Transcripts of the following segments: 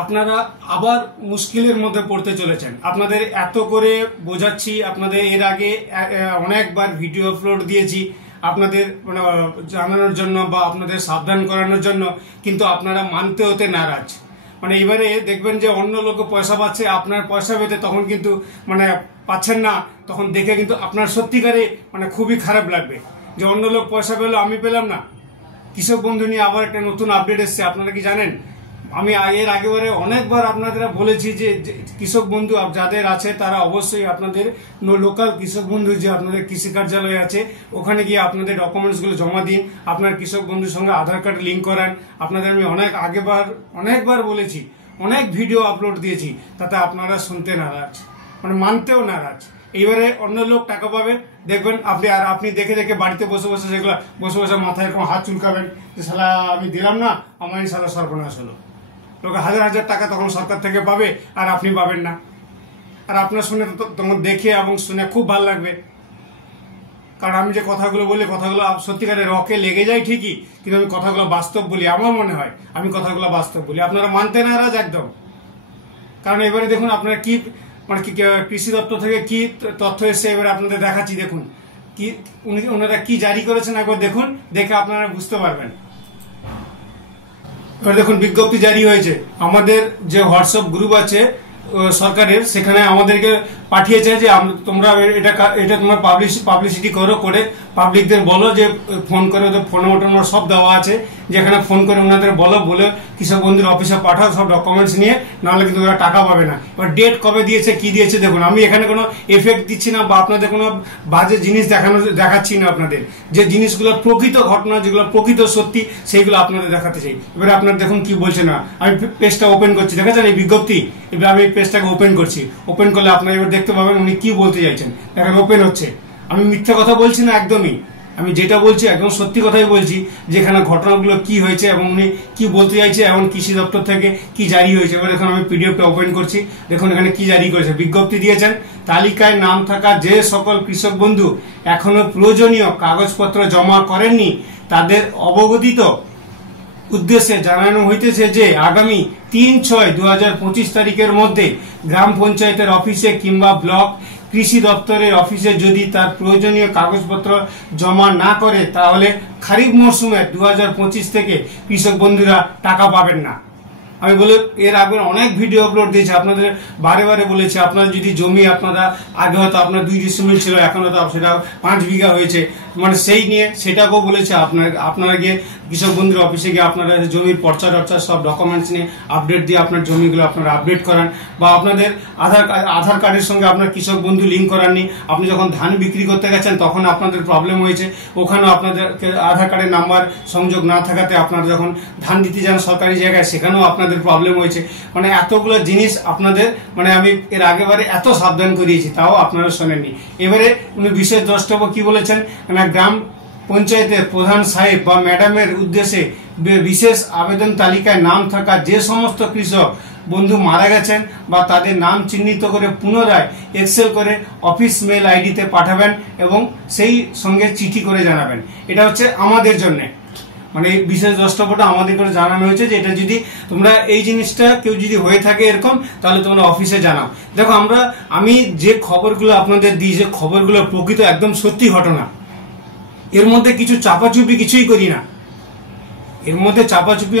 আপনারা আবার মুশকিলের মধ্যে পড়তে চলেছেন। আপনাদের এত করে বোঝাচ্ছি, আপনাদের এর আগে অনেকবার ভিডিও আপলোড দিয়েছি আপনাদের জানানোর জন্য বা আপনাদের সাবধান করানোর জন্য, কিন্তু আপনারা মানতে হতে নারাজ। এবারে দেখবেন যে অন্য লোক পয়সা পাচ্ছে, আপনার পয়সা পেতে তখন কিন্তু পাচ্ছেন না, তখন দেখে কিন্তু আপনার সত্যিকারে খুবই খারাপ লাগবে যে অন্য লোক পয়সা পেলো, আমি পেলাম না। কৃষক বন্ধু নিয়ে আবার একটা নতুন আপডেট এসছে, আপনারা কি জানেন? আমি এর আগেবারে অনেকবার আপনাদের বলেছি যে কৃষক বন্ধু যাদের আছে তারা অবশ্যই আপনাদের লোকাল কৃষক বন্ধু যে আপনাদের কৃষি কার্যালয় আছে ওখানে গিয়ে আপনাদের ডকুমেন্টস গুলো জমা দিন, আপনার কৃষক বন্ধুর সঙ্গে আধার কার্ড লিঙ্ক করান। আপনাদের আমি অনেকবার বলেছি, অনেক ভিডিও আপলোড দিয়েছি, তাতে আপনারা শুনতে নারাজ, মানতেও নারাজ। এইবারে অন্য লোক টাকা পাবে, দেখবেন আপনি দেখে দেখে বাড়িতে বসে বসে সেগুলো বসে মাথায় এরকম হাত চুলকাবেন যে শালা আমি দিলাম না, আমার শালা সর্বনাশ হলো। লোকে হাজার হাজার টাকা তখন সরকার থেকে পাবে আর আপনি পাবেন না। আর আপনার শুনে তখন দেখে এবং শুনে খুব ভালো লাগবে, কারণ আমি যে কথাগুলো বলি কথাগুলো সত্যিকারের রকে লেগে যায় ঠিকই, কিন্তু আমি কথাগুলো বাস্তব বলি। আমার মনে হয় আমি কথাগুলো বাস্তব বলি, আপনারা মানতে নারাজ একদম। কারণ এবারে দেখুন আপনারা কি কৃষি দপ্তর থেকে কি তথ্য এসছে এবারে আপনাদের দেখাচ্ছি। দেখুন কি ওনারা কি জারি করেছেন, একবার দেখুন, দেখে আপনারা বুঝতে পারবেন। এবার দেখুন বিজ্ঞপ্তি জারি হয়েছে, আমাদের যে হোয়াটসঅ্যাপ গ্রুপ আছে সরকারের, সেখানে আমাদেরকে পাঠিয়েছে যে তোমরা এটা তোমরা পাবলিসিটি করে পাবলিকদের বলো যে ফোন করে, ওদের ফোন নম্বর সব দেওয়া আছে, যেখানে ফোন করে ওনাদের বলে কৃষক বন্ধুর অফিসে পাঠাও সব ডকুমেন্টস নিয়ে, নাহলে কিন্তু ওরা টাকা পাবে না। এবার ডেট কবে দিয়েছে কি দিয়েছে দেখুন, আমি এখানে কোনো এফেক্ট দিচ্ছি না বা আপনাদের কোনো বাজে জিনিস দেখাচ্ছি না। আপনাদের যে জিনিসগুলো প্রকৃত ঘটনা, যেগুলো প্রকৃত সত্যি, সেইগুলো আপনাদের দেখাতে চাই। এবারে আপনার দেখুন কি বলছে না, আমি পেজটা ওপেন করছি, দেখেছেন এই বিজ্ঞপ্তি, এবার আমি পেজটাকে ওপেন করছি। ওপেন করলে আপনারা এবার দেখতে পাবেন উনি কি বলতে চাইছেন। দেখেন ওপেন হচ্ছে, আমি মিথ্যা কথা বলছি না একদমই, আমি যেটা বলছি একদম সত্যি কথাই বলছি, যেখানে ঘটনাগুলো কি হয়েছে এবং উনি কি বলতে চাইছে এবং কৃষি দপ্তর থেকে কি জারি হয়েছে। এবার এখন আমি পিডিএফটা ওপেন করছি, দেখুন এখানে কি জারি করেছে। বিজ্ঞপ্তি দিয়েছেন, তালিকায় নাম থাকা যে সকল কৃষক বন্ধু এখনো প্রয়োজনীয় কাগজপত্র জমা করেননি তাদের অবগতিত উদ্দেশ্যে জানানো হইতেছে যে আগামী 3/6/2025 তারিখের মধ্যে গ্রাম পঞ্চায়েতের অফিসে কিংবা ব্লক কৃষি দপ্তরের অফিসে যদি তার প্রয়োজনীয় কাগজপত্র জমা না করে, তাহলে খারিফ মরশুমের 2025 থেকে কৃষক বন্ধুরা টাকা পাবেন না। আমি বলে এর আগে অনেক ভিডিও আপলোড দিয়েছি, আপনাদের বারে বলেছি, আপনার যদি জমি আপনারা আগে হয়তো আপনার 2 ডিসিমিল ছিল, এখন হয়তো সেটা 5 বিঘা হয়েছে, সেই নিয়ে সেটাকেও বলেছে আপনারা গিয়ে কৃষক বন্ধুর অফিসে গিয়ে আপনারা জমির পর্চা সব ডকুমেন্টস নিয়ে আপডেট দিয়ে আপনার জমিগুলো আপনারা আপডেট করান, বা আপনাদের আধার কার্ডের সঙ্গে আপনার কৃষক বন্ধু লিঙ্ক করাননি, আপনি যখন ধান বিক্রি করতে গেছেন তখন আপনাদের প্রবলেম হয়েছে, ওখানেও আপনাদের আধার কার্ডের নাম্বার সংযোগ না থাকাতে আপনারা যখন ধান দিতে যান সরকারি জায়গায় সেখানেও আপনাদের প্রবলেম হয়েছে। এতগুলো জিনিস আপনাদের আমি এর আগেবারে এত সাবধান করিয়েছি, তাও আপনারা শোনেননি। এবারে উনি বিশেষ দ্রষ্টব্য কি বলেছেন, গ্রাম পঞ্চায়েতের প্রধান সাহেব বা ম্যাডামের উদ্দেশ্যে বিশেষ আবেদন তালিকায় নাম থাকা যে সমস্ত কৃষক বন্ধু মারা গেছেন বা তাদের নাম চিহ্নিত করে পুনরায় এক্সেল করে অফিস মেল আইডিতে পাঠাবেন এবং সেই সঙ্গে চিঠি করে জানাবেন। এটা হচ্ছে আমাদের জন্য, বিশেষ দ্রষ্টব্যটা আমাদের করে জানানো হয়েছে যে এটা যদি তোমরা এই জিনিসটা কেউ যদি হয়ে থাকে এরকম, তাহলে তোমরা অফিসে জানাও। দেখো আমি যে খবরগুলো আপনাদের দিই, যে খবরগুলো প্রকৃত একদম সত্যি ঘটনা, এর মধ্যে কিছু চাপাচুপি কিছুই করি না,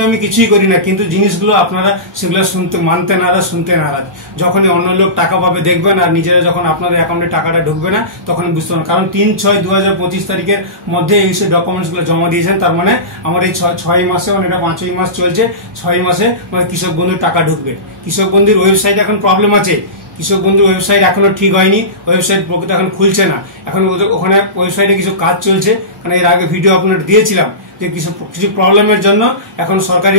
আমি কিছুই করি না, কিন্তু জিনিসগুলো আপনারা সেগুলো মানতে নারাজ, শুনতে নারাজ। যখনই অন্য লোক টাকা পাবে দেখবেন আর নিজেরা যখন আপনাদের অ্যাকাউন্টে টাকাটা ঢুকবে না তখন বুঝতে পারবেন। কারণ 3/6/2025 তারিখের মধ্যে এই ডকুমেন্টস গুলো জমা দিয়েছেন, তার মানে আমার এই 6 মাসে, এটা 5ই মাস চলছে, 6 মাসে কৃষক বন্ধুর টাকা ঢুকবে। কৃষক বন্ধুর ওয়েবসাইট এখন প্রবলেম আছে, কৃষক বন্ধুর ওয়েবসাইট এখনো ঠিক হয়নি, ওয়েবসাইট প্রকৃত এখন খুলছে না, এখন ওখানে ওয়েবসাইটে কিছু কাজ চলছে, এর আগে ভিডিও আপলোড দিয়েছিলাম যে কিছু প্রবলেমের জন্য এখন সরকারি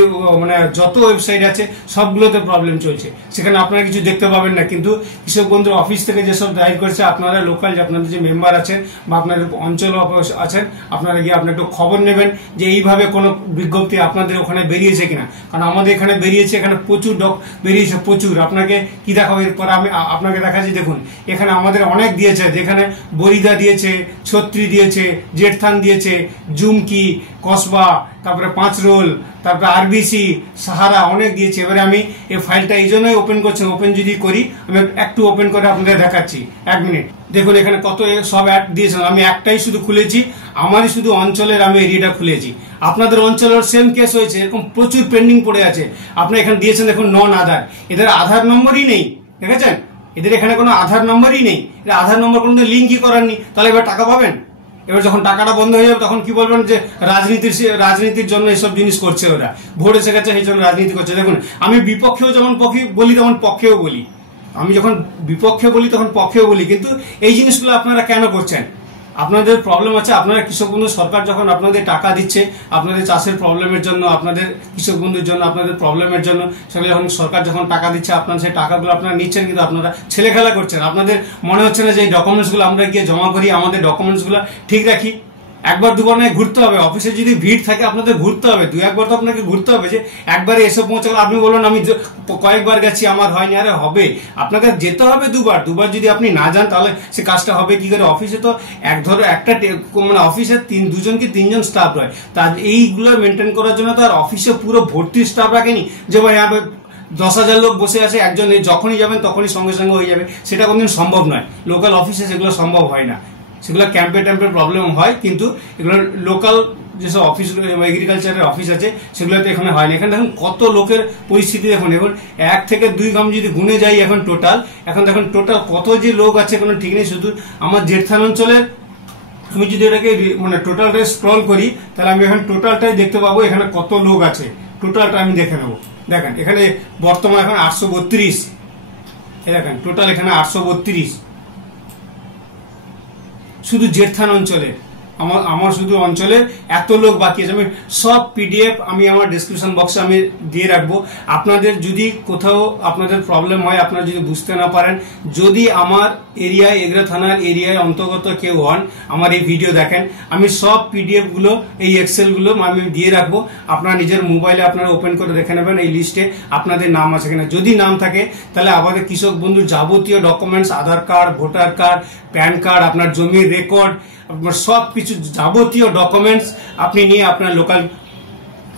যত ওয়েবসাইট আছে সবগুলোতে প্রবলেম চলছে, সেখানে আপনারা কিছু দেখতে পাবেন না। কিন্তু কৃষক বন্ধুর অফিস থেকে যেসব দায়ের করেছে, আপনারা লোকাল যে আপনাদের যে মেম্বার আছেন বা আপনাদের অঞ্চল আছেন, আপনারা গিয়ে আপনার একটু খবর নেবেন যে এইভাবে কোনো বিজ্ঞপ্তি আপনাদের ওখানে বেরিয়েছে কিনা। কারণ আমাদের এখানে বেরিয়েছে, এখানে প্রচুর বেরিয়েছে, প্রচুর। আপনাকে কি দেখাবো এরপর, আমি আপনাকে দেখাচ্ছি। দেখুন এখানে আমাদের অনেক দিয়েছে, যেখানে বরিদা দিয়েছে, ছত্রি দিয়েছে, জেঠথান দিয়েছে, জুমকি, কসবা, তারপরে 5 রোল, তারপরে আরবিসি, সাহারা অনেক দিয়েছে। এবারে আমি এই ফাইলটা এই জন্যই ওপেন করছি, ওপেন যদি করি আমি একটু ওপেন করে আপনাদের দেখাচ্ছি, 1 মিনিট। দেখুন এখানে কত সব অ্যাড দিয়েছেন, আমি একটাই শুধু খুলেছি, আমারই শুধু অঞ্চলের আমি এরিয়াটা খুলেছি। আপনাদের অঞ্চলের সেম কেস হয়েছে, এরকম প্রচুর পেন্ডিং পড়ে আছে। আপনি এখানে দিয়েছেন দেখুন নন আধার, এদের আধার নম্বরই নেই, দেখেছেন এদের এখানে কোনো আধার নম্বরই নেই, আধার নম্বর কোনো লিঙ্কই করাননি, তাহলে এবার টাকা পাবেন? এবার যখন টাকাটা বন্ধ হয়ে যাবে তখন কি বলবেন যে রাজনীতির জন্য এসব জিনিস করছে ওরা, ভোট এসে গেছে সেই জন্য রাজনীতি করছে। দেখুন আমি বিপক্ষেও যেমন বলি তেমন পক্ষেও বলি, আমি যখন বিপক্ষে বলি তখন পক্ষেও বলি, কিন্তু এই জিনিসগুলো আপনারা কেন করছেন? আপনাদের প্রবলেম আছে, আপনারা কৃষক বন্ধু সরকার যখন আপনাদের টাকা দিচ্ছে আপনাদের চাষের প্রবলেমের জন্য, আপনাদের কৃষক বন্ধুর জন্য, আপনাদের প্রবলেমের জন্য, সেগুলো যখন সরকার যখন টাকা দিচ্ছে আপনার সেই টাকাগুলো আপনারা নিচ্ছেন, কিন্তু আপনারা ছেলে খেলা করছেন। আপনাদের মনে হচ্ছে না যে এই ডকুমেন্টসগুলো আমরা গিয়ে জমা করি, আমাদের ডকুমেন্টসগুলো ঠিক রাখি। একবার দুবার নয় ঘুরতে হবে, অফিসে যদি ভিড় থাকে আপনাদের ঘুরতে হবে, 2-1 বার তো আপনাকে ঘুরতে হবে। যে একবারে এসে পৌঁছে গেল, আপনি বলুন আমি কয়েকবার গেছি আমার হয়নি, আরে হবে, আপনাকে যেতে হবে দুবার যদি আপনি না যান তাহলে সে কাজটা হবে কি করে? অফিসে তো একটা মানে অফিসে 2-3 জন স্টাফ রয়, তার এইগুলো মেনটেন করার জন্য তো আর অফিসে পুরো ভর্তি স্টাফ রাখেনি যে ভাই 10,000 লোক বসে আছে, একজন যখনই যাবেন তখনই সঙ্গে সঙ্গে হয়ে যাবে, সেটা কোনদিন সম্ভব নয়। লোকাল অফিসে সেগুলো সম্ভব হয় না, সেগুলো ক্যাম্পে প্রবলেম হয়, কিন্তু এগুলো লোকাল যেসব অফিস এগ্রিকালচারের অফিস আছে সেগুলোতে এখানে হয় না। এখানে দেখুন কত লোকের পরিস্থিতি, দেখুন 1 থেকে 2 গ্রাম যদি গুনে যাই এখন দেখুন টোটাল কত যে লোক আছে কোনো ঠিক নেই। শুধু আমার জেঠথান অঞ্চলের আমি যদি এটাকে মানে টোটালটা স্ক্রল করি তাহলে আমি এখন টোটালটাই দেখতে পাবো এখানে কত লোক আছে, টোটালটা আমি দেখে নেবো। দেখেন এখানে বর্তমান এখন 832, দেখেন টোটাল এখানে 832 শুধু জেঠথান অঞ্চলে। আমার শুধু অঞ্চলে এত লোক বাকি আছে। আমি সব পিডিএফ আমি আমার ডেসক্রিপশন বক্সে আমি দিয়ে রাখবো। আপনাদের যদি কোথাও আপনাদের প্রবলেম হয়, আপনারা যদি বুঝতে না পারেন, যদি আমার এরিয়ায় এগরা থানার এরিয়ায় অন্তর্গত কেউ হন, আমার এই ভিডিও দেখেন, আমি সব পিডিএফ গুলো এই এক্সেল গুলো আমি দিয়ে রাখবো। আপনারা নিজের মোবাইলে আপনারা ওপেন করে দেখে নেবেন এই লিস্টে আপনাদের নাম আছে কিনা। যদি নাম থাকে তাহলে আমাদের কৃষক বন্ধুর যাবতীয় documents, Aadhaar card, voter card, PAN card, আপনার জমির রেকর্ড, আপনার সব কিছু যাবতীয় ডকুমেন্টস আপনি নিয়ে আপনার লোকাল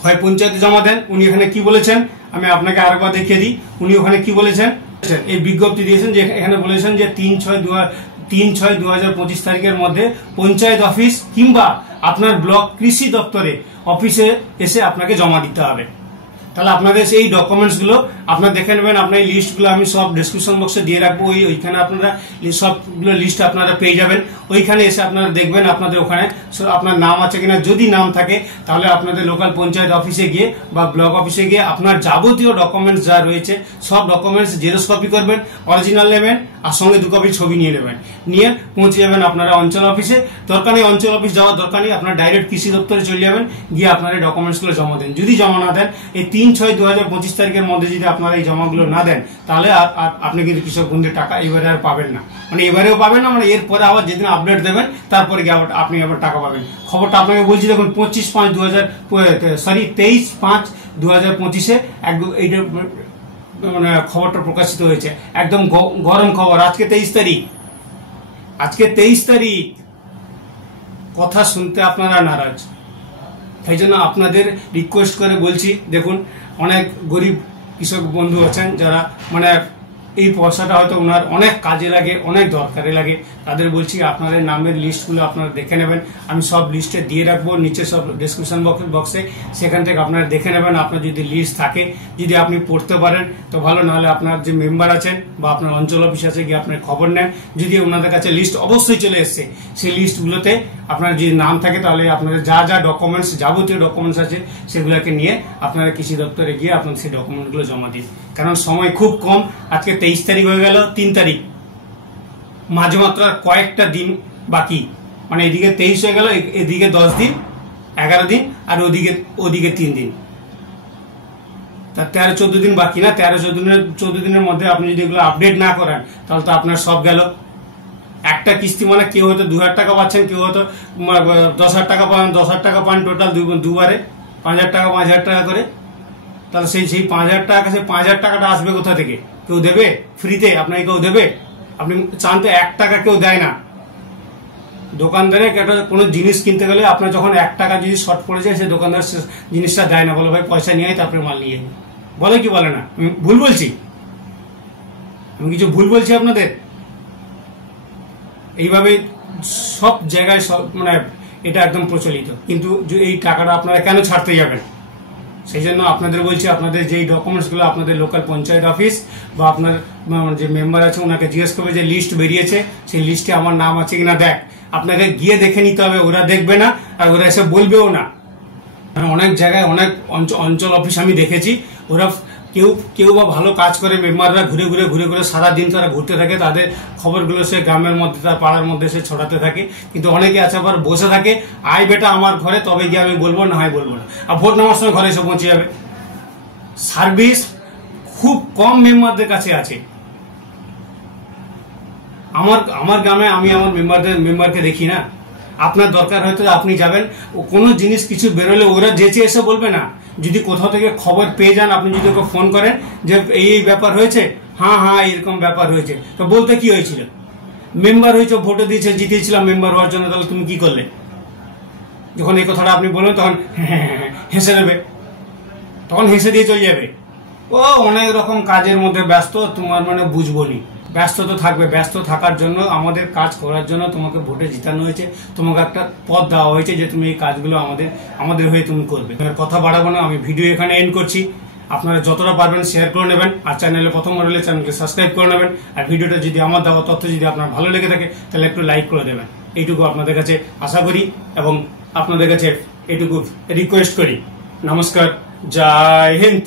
হয় পঞ্চায়েতে জমা দেন। উনি এখানে কি বলেছেন আমি আপনাকে আরেকবার দেখিয়ে দিই। উনি ওখানে কি বলেছেন, এই বিজ্ঞপ্তি দিয়েছেন যে এখানে বলেছেন যে 3/6/2025 তারিখের মধ্যে পঞ্চায়েত অফিস কিংবা আপনার ব্লক কৃষি দপ্তরে অফিসে এসে আপনাকে জমা দিতে হবে। তাহলে আপনাদের সেই ডকুমেন্টস গুলো আপনারা দেখে নেবেন। আপনার এই লিস্ট গুলো আমি সব ডেসক্রিপশন বক্সে দিয়ে রাখবো, ওইখানে আপনারা সবগুলো লিস্ট আপনারা পেয়ে যাবেন। ওইখানে এসে আপনারা দেখবেন আপনাদের ওখানে আপনার নাম আছে কিনা। যদি নাম থাকে তাহলে আপনাদের লোকাল পঞ্চায়েত অফিসে গিয়ে বা ব্লক অফিসে গিয়ে আপনার যাবতীয় ডকুমেন্টস যা রয়েছে সব ডকুমেন্টস জেরক্স কপি করবেন, অরিজিনাল নেবেন, আর সঙ্গে 2 কপি ছবি নিয়ে নেবেন, নিয়ে পৌঁছে যাবেন আপনারা অঞ্চল অফিসে। দরকার নেই অঞ্চল অফিস যাওয়ার দরকার নেই, আপনারা ডাইরেক্ট কৃষি দপ্তরে চলে যাবেন, গিয়ে আপনারা ডকুমেন্টস গুলো জমা দেন। যদি জমা না দেন, এই 3/6/2025 তারিখের মধ্যে যদি আপনারা এই জমাগুলো না দেন, তাহলে আপনি কিন্তু কৃষক বন্ধুর টাকা এবারে আর পাবেন না। মানে এবারেও পাবেন না, মানে এরপরে আবার যেদিন আপডেট দেবেন তারপরে গিয়ে আপনি আবার টাকা পাবেন। খবরটা আপনাকে বলছি, দেখুন 23/5/2025 একদম এইটা মানে খবরটা প্রকাশিত হয়েছে, একদম গরম খবর। আজকে 23 তারিখ, কথা শুনতে আপনারা নারাজ। সেই জন্য আপনাদের রিকোয়েস্ট করে বলছি, দেখুন অনেক গরিব কৃষক বন্ধু আছেন যারা মানে এই পয়সাটা হয়তো ওনার অনেক কাজে লাগে, অনেক দরকারে লাগে, তাদের বলছি আপনাদের নামের লিস্টগুলো আপনারা দেখে নেবেন। আমি সব লিস্টে দিয়ে রাখবো নিচে সব ডেসক্রিপশন বক্সে, সেখান থেকে আপনারা দেখে নেবেন। আপনার যদি লিস্ট থাকে, যদি আপনি পড়তে পারেন তো ভালো, নাহলে আপনার যে মেম্বার আছেন বা আপনার অঞ্চল অফিস আছে গিয়ে আপনার খবর নেন। যদি ওনাদের কাছে লিস্ট অবশ্যই চলে এসছে, সেই লিস্টগুলোতে আপনার যদি নাম থাকে তাহলে আপনাদের যা যা ডকুমেন্টস, যাবতীয় ডকুমেন্টস আছে সেগুলোকে নিয়ে আপনারা কৃষি দপ্তরে গিয়ে আপনার সেই ডকুমেন্টগুলো জমা দিন। কারণ সময় খুব কম, আজকে 23 তারিখ হয়ে গেল, 3 তারিখ, মাঝে মাত্র কয়েকটা দিন বাকি। মানে এদিকে 23 হয়ে গেল, এদিকে 10 দিন, 11 দিন, আর ওদিকে 3 দিন, তার 13-14 দিন বাকি না। 13-14 দিনের মধ্যে আপনি যদি এগুলো আপডেট না করেন তাহলে তো আপনার সব গেল। একটা কিস্তি মানে কেউ হয়তো 2,000 টাকা পাচ্ছেন, কেউ হয়তো 10,000 টাকা পান, 10,000 টাকা পান, টোটাল দুবারে 5,000 টাকা 5,000 টাকা করে। তাহলে সেই 5,000 টাকা কাছে 5,000 টাকাটা আসবে কোথা থেকে? কেউ দেবে ফ্রিতে? আপনাকে কেউ দেবে? আপনি চান তো 1 টাকা কেউ দেয় না। দোকানদারে একটা কোনো জিনিস কিনতে গেলে আপনার যখন 1 টাকা যদি শর্ট পড়ে যায়, সেই দোকানদার জিনিসটা দেয় না, বলে ভাই পয়সা নিয়ে তারপরে মাল নিয়ে নি। বলে কি বলে না? আমি ভুল বলছি? আমি কিছু ভুল বলছি আপনাদের? এইভাবে সব জায়গায় মানে এটা একদম প্রচলিত। কিন্তু এই টাকাটা আপনারা কেন ছাড়তে যাবেন? সেই জন্য আপনাদের বলছি, আপনাদের যেই ডকুমেন্টসগুলো আপনাদের লোকাল পঞ্চায়েত অফিস বা আপনার যে মেম্বার আছে ওনাকে জিজ্ঞেস করবে যে লিস্ট বেরিয়েছে, সেই লিস্টে আমার নাম আছে কিনা দেখ। আপনাকে গিয়ে দেখে নিতে হবে, ওরা দেখবে না আর ওরা এসে বলবেও না। অনেক জায়গায় অনেক অঞ্চল অফিস আমি দেখেছি, ওরা কেউ বা ভালো কাজ করে, মেম্বাররা ঘুরে ঘুরে সারাদিন তারা ঘুরতে থাকে, তাদের খবরগুলো সে গ্রামের মধ্যে তার পাড়ার মধ্যে সে ছড়াতে থাকে। কিন্তু অনেকে আছে আবার বসে থাকে, আয় বেটা আমার ঘরে, তবে গিয়ে আমি বলবো, না হয় বলবো না। আর ভোট নেওয়ার সময় ঘরে এসে পৌঁছে যাবে। সার্ভিস খুব কম মেম্বারদের কাছে আছে। আমার গ্রামে আমি আমার মেম্বারকে দেখি না। আপনার দরকার হয়তো আপনি যাবেন, কোনো জিনিস কিছু বেরোলে ওরা যেচে এসে বলবে না। যদি কোথাও থেকে খবর পেয়ে যান, আপনি যদি ওকে ফোন করেন যে এই ব্যাপার হয়েছে, হ্যাঁ এরকম ব্যাপার হয়েছে, তো বলতে কি হয়েছিল? মেম্বার হয়েছে, ভোটে দিয়েছে, জিতেছিলাম মেম্বার হওয়ার জন্য, তাহলে তুমি কি করলে? যখন এই কথাটা আপনি বলবেন তখন হেসে নেবে, তখন হেসে দিয়ে চলে যাবে। ও অনেক রকম কাজের মধ্যে ব্যস্ত, তোমার মানে বুঝবো নি। ব্যস্ত তো থাকবে, ব্যস্ত থাকার জন্য, আমাদের কাজ করার জন্য তোমাকে ভোটে জিতানো হয়েছে, তোমাকে একটা পদ দেওয়া হয়েছে যে তুমি এই কাজগুলো আমাদের হয়ে তুমি করবে। কথা বাড়াবো না, আমি ভিডিও এখানে এন্ড করছি। আপনারা যতটা পারবেন শেয়ার করে নেবেন, আর চ্যানেলে প্রথমবার হলে চ্যানেলকে সাবস্ক্রাইব করে নেবেন। আর ভিডিওটা যদি আমার দেওয়া তথ্য যদি আপনার ভালো লেগে থাকে তাহলে একটু লাইক করে দেবেন। এইটুকু আপনাদের কাছে আশা করি এবং আপনাদের কাছে এইটুকু রিকোয়েস্ট করি। নমস্কার, জয় হিন্দ।